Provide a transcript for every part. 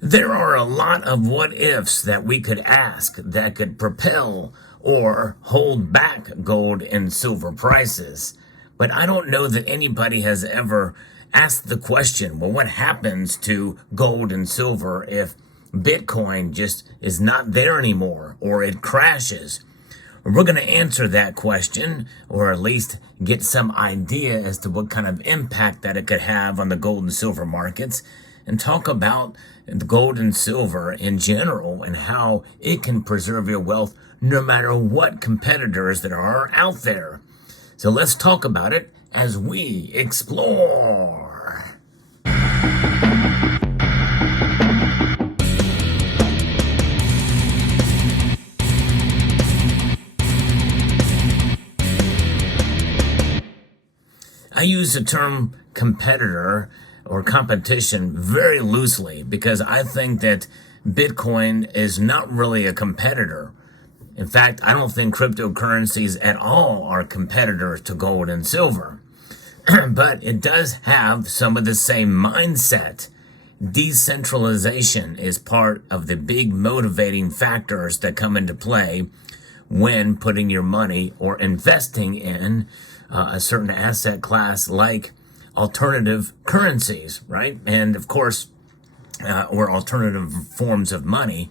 There are a lot of what ifs that we could ask that could propel or hold back gold and silver prices. But I don't know that anybody has ever asked the question, well, what happens to gold and silver if Bitcoin just is not there anymore or it crashes? We're going to answer that question, or at least get some idea as to what kind of impact that it could have on the gold and silver markets, and talk about the gold and silver in general and how it can preserve your wealth no matter what competitors that are out there. So let's talk about it as we explore. I use the term competitor or competition very loosely because I think that Bitcoin is not really a competitor. In fact, I don't think cryptocurrencies at all are competitors to gold and silver. But it does have some of the same mindset. Decentralization is part of the big motivating factors that come into play when putting your money or investing in a certain asset class like alternative currencies, right? And of course, or alternative forms of money,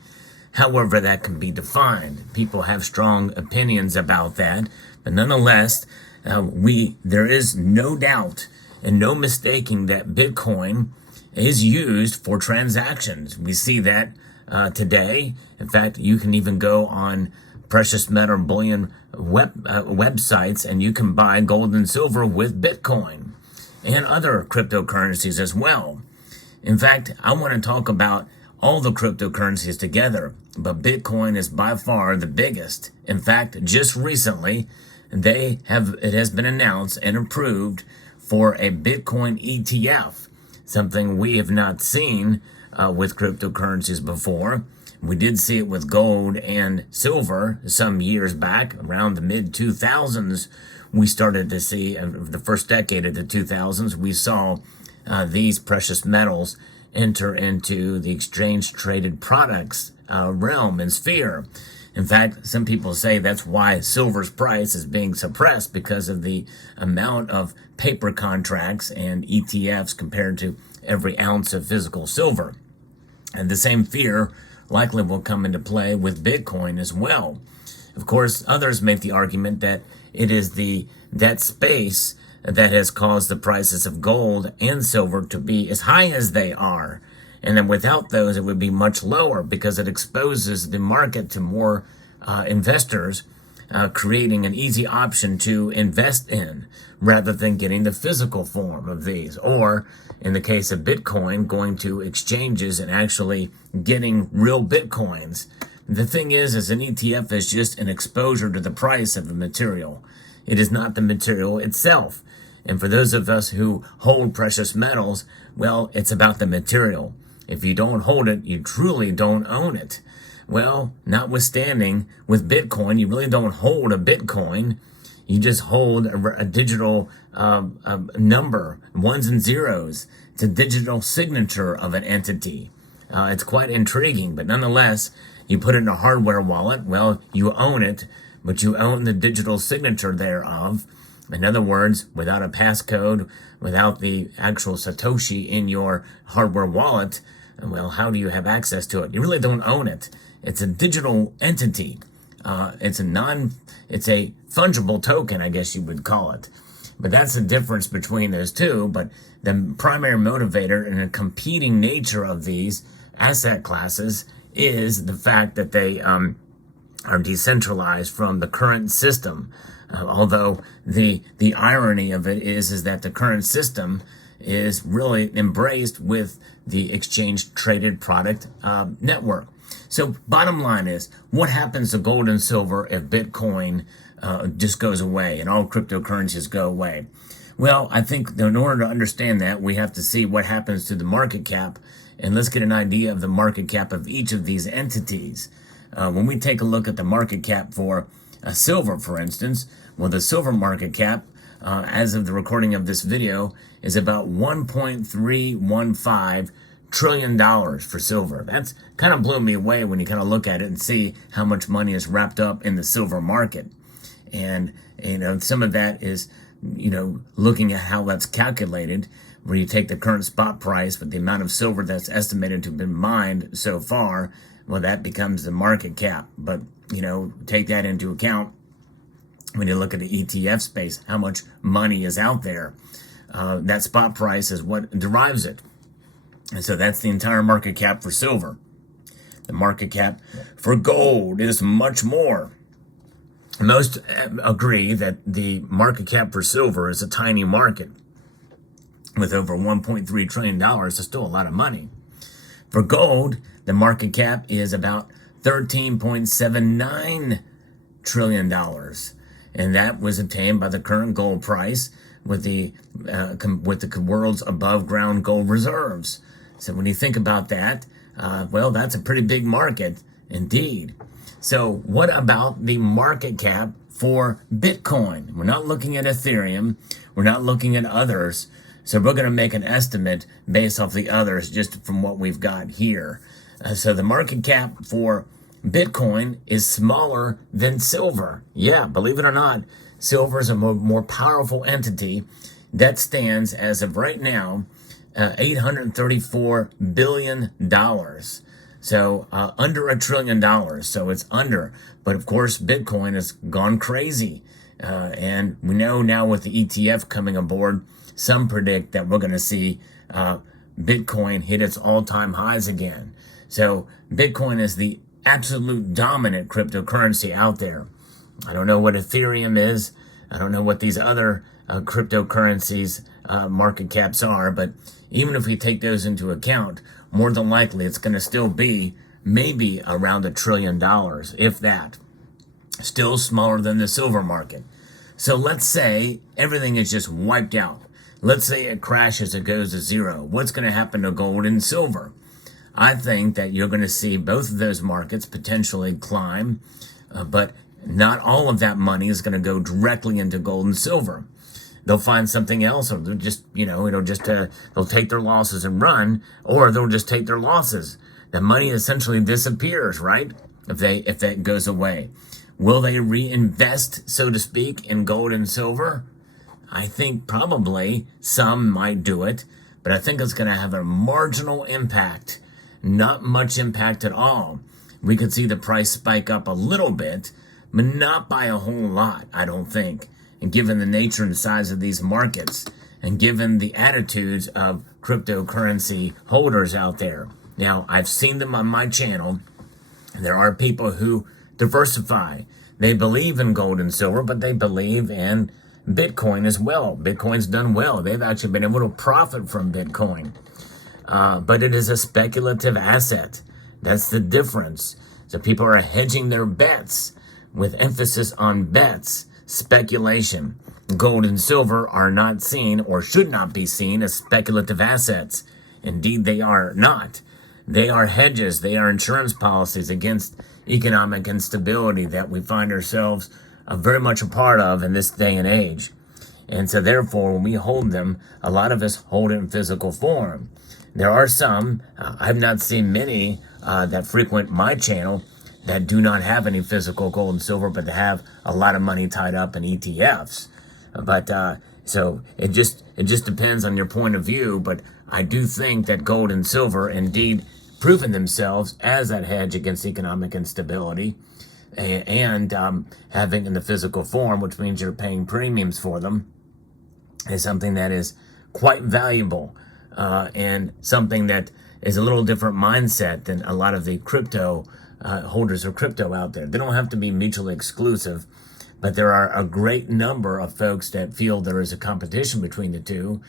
however that can be defined. People have strong opinions about that, but nonetheless, there is no doubt and no mistaking that Bitcoin is used for transactions. We see that today. In fact, you can even go on precious metal bullion websites and you can buy gold and silver with Bitcoin and other cryptocurrencies as well. In fact, I want to talk about all the cryptocurrencies together, but Bitcoin is by far the biggest. In fact, just recently, it has been announced and approved for a Bitcoin ETF, something we have not seen with cryptocurrencies before. We did see it with gold and silver some years back, around the mid-2000s. We started to see, the first decade of the 2000s, we saw these precious metals enter into the exchange-traded products realm and sphere. In fact, some people say that's why silver's price is being suppressed, because of the amount of paper contracts and ETFs compared to every ounce of physical silver. And the same fear likely will come into play with Bitcoin as well. Of course, others make the argument that it is that space that has caused the prices of gold and silver to be as high as they are. And then without those, it would be much lower because it exposes the market to more investors, creating an easy option to invest in rather than getting the physical form of these. Or in the case of Bitcoin, going to exchanges and actually getting real Bitcoins. The thing is an ETF is just an exposure to the price of the material. It is not the material itself. And for those of us who hold precious metals, well, it's about the material. If you don't hold it, you truly don't own it. Well, notwithstanding, with Bitcoin, you really don't hold a Bitcoin. You just hold a digital number, ones and zeros. It's a digital signature of an entity. It's quite intriguing, but nonetheless, you put it in a hardware wallet. Well, you own it, but you own the digital signature thereof. In other words, without a passcode, without the actual Satoshi in your hardware wallet, well, how do you have access to it? You really don't own it. It's a digital entity. It's a fungible token, I guess you would call it. But that's the difference between those two. But the primary motivator and the competing nature of these asset classes is the fact that they are decentralized from the current system. Although the irony of it is that the current system is really embraced with the exchange-traded product network. So bottom line is, what happens to gold and silver if Bitcoin just goes away and all cryptocurrencies go away? Well, I think in order to understand that, we have to see what happens to the market cap, and let's get an idea of the market cap of each of these entities. When we take a look at the market cap for silver, for instance, well, the silver market cap, as of the recording of this video, is about $1.315 trillion for silver. That's kind of blew me away when you kind of look at it and see how much money is wrapped up in the silver market. And, some of that is, looking at how that's calculated, where you take the current spot price with the amount of silver that's estimated to have been mined so far, well, that becomes the market cap. But, take that into account when you look at the ETF space, how much money is out there. That spot price is what derives it. And so that's the entire market cap for silver. The market cap for gold is much more. Most agree that the market cap for silver is a tiny market. With over $1.3 trillion, it's still a lot of money. For gold, the market cap is about $13.79 trillion. And that was obtained by the current gold price with the world's above ground gold reserves. So when you think about that, that's a pretty big market indeed. So what about the market cap for Bitcoin? We're not looking at Ethereum. We're not looking at others. So we're going to make an estimate based off the others just from what we've got here. So the market cap for Bitcoin is smaller than silver. Yeah, believe it or not, silver is a more powerful entity that stands as of right now, $834 billion. So under $1 trillion. So it's under. But of course, Bitcoin has gone crazy. And we know now with the ETF coming aboard, some predict that we're going to see Bitcoin hit its all-time highs again. So Bitcoin is the absolute dominant cryptocurrency out there. I don't know what Ethereum is. I don't know what these other cryptocurrencies market caps are, but even if we take those into account, more than likely it's going to still be maybe around $1 trillion, if that. Still smaller than the silver market. So let's say everything is just wiped out. Let's say it crashes, it goes to zero. What's going to happen to gold and silver? I think that you're going to see both of those markets potentially climb, but not all of that money is going to go directly into gold and silver. They'll find something else, or they'll just, they'll take their losses and run, or they'll just take their losses. The money essentially disappears, right? If that goes away. Will they reinvest, so to speak, in gold and silver? I think probably some might do it, but I think it's going to have a marginal impact. Not much impact at all. We could see the price spike up a little bit, but not by a whole lot, I don't think. And given the nature and size of these markets, and given the attitudes of cryptocurrency holders out there. Now, I've seen them on my channel. There are people who diversify. They believe in gold and silver, but they believe in Bitcoin as well. Bitcoin's done well. They've actually been able to profit from Bitcoin. But it is a speculative asset. That's the difference. So people are hedging their bets with emphasis on bets, speculation. Gold and silver are not seen or should not be seen as speculative assets. Indeed, they are not. They are hedges. They are insurance policies against economic instability that we find ourselves very much a part of in this day and age. And so therefore, when we hold them, a lot of us hold it in physical form. There are some, I've not seen many that frequent my channel that do not have any physical gold and silver, but they have a lot of money tied up in ETFs. But so it just depends on your point of view. But I do think that gold and silver indeed proven themselves as that hedge against economic instability, and having in the physical form, which means you're paying premiums for them, is something that is quite valuable. And something that is a little different mindset than a lot of the crypto holders of crypto out there. They don't have to be mutually exclusive, but there are a great number of folks that feel there is a competition between the two.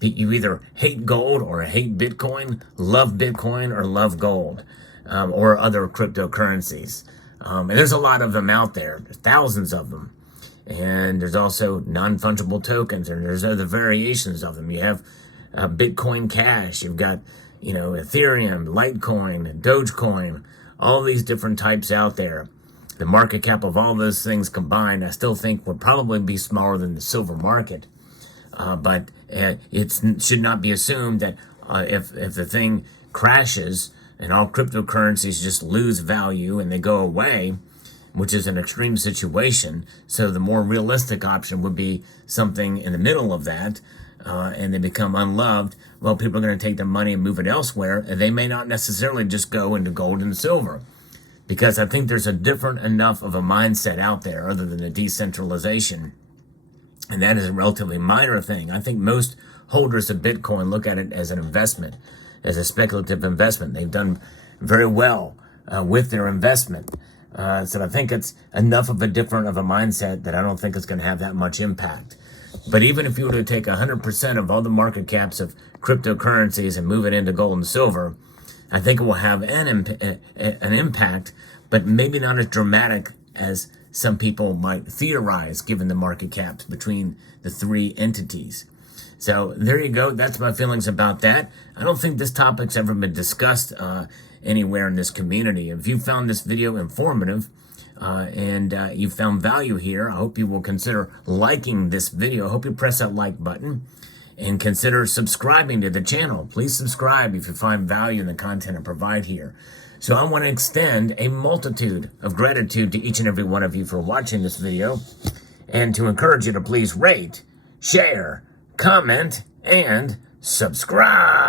You either hate gold or hate Bitcoin, or love gold, or other cryptocurrencies. And there's a lot of them out there. There's thousands of them. And there's also non-fungible tokens, and there's other variations of them. You have Bitcoin Cash, you've got, Ethereum, Litecoin, Dogecoin, all these different types out there. The market cap of all those things combined, I still think would probably be smaller than the silver market. But it should not be assumed that if the thing crashes and all cryptocurrencies just lose value and they go away, which is an extreme situation. So the more realistic option would be something in the middle of that, and they become unloved. Well, people are going to take their money and move it elsewhere, and they may not necessarily just go into gold and silver, because I think there's a different enough of a mindset out there other than the decentralization, and that is a relatively minor thing. I think most holders of Bitcoin look at it as an investment, as a speculative investment. They've done very well with their investment. So I think it's enough of a different of a mindset that I don't think it's going to have that much impact. But even if you were to take 100% of all the market caps of cryptocurrencies and move it into gold and silver, I think it will have an impact, but maybe not as dramatic as some people might theorize, given the market caps between the three entities. So there you go. That's my feelings about that. I don't think this topic's ever been discussed anywhere in this community. If you found this video informative and you found value here, I hope you will consider liking this video. I hope you press that like button and consider subscribing to the channel. Please subscribe if you find value in the content I provide here. So I want to extend a multitude of gratitude to each and every one of you for watching this video, and to encourage you to please rate, share, comment, and subscribe.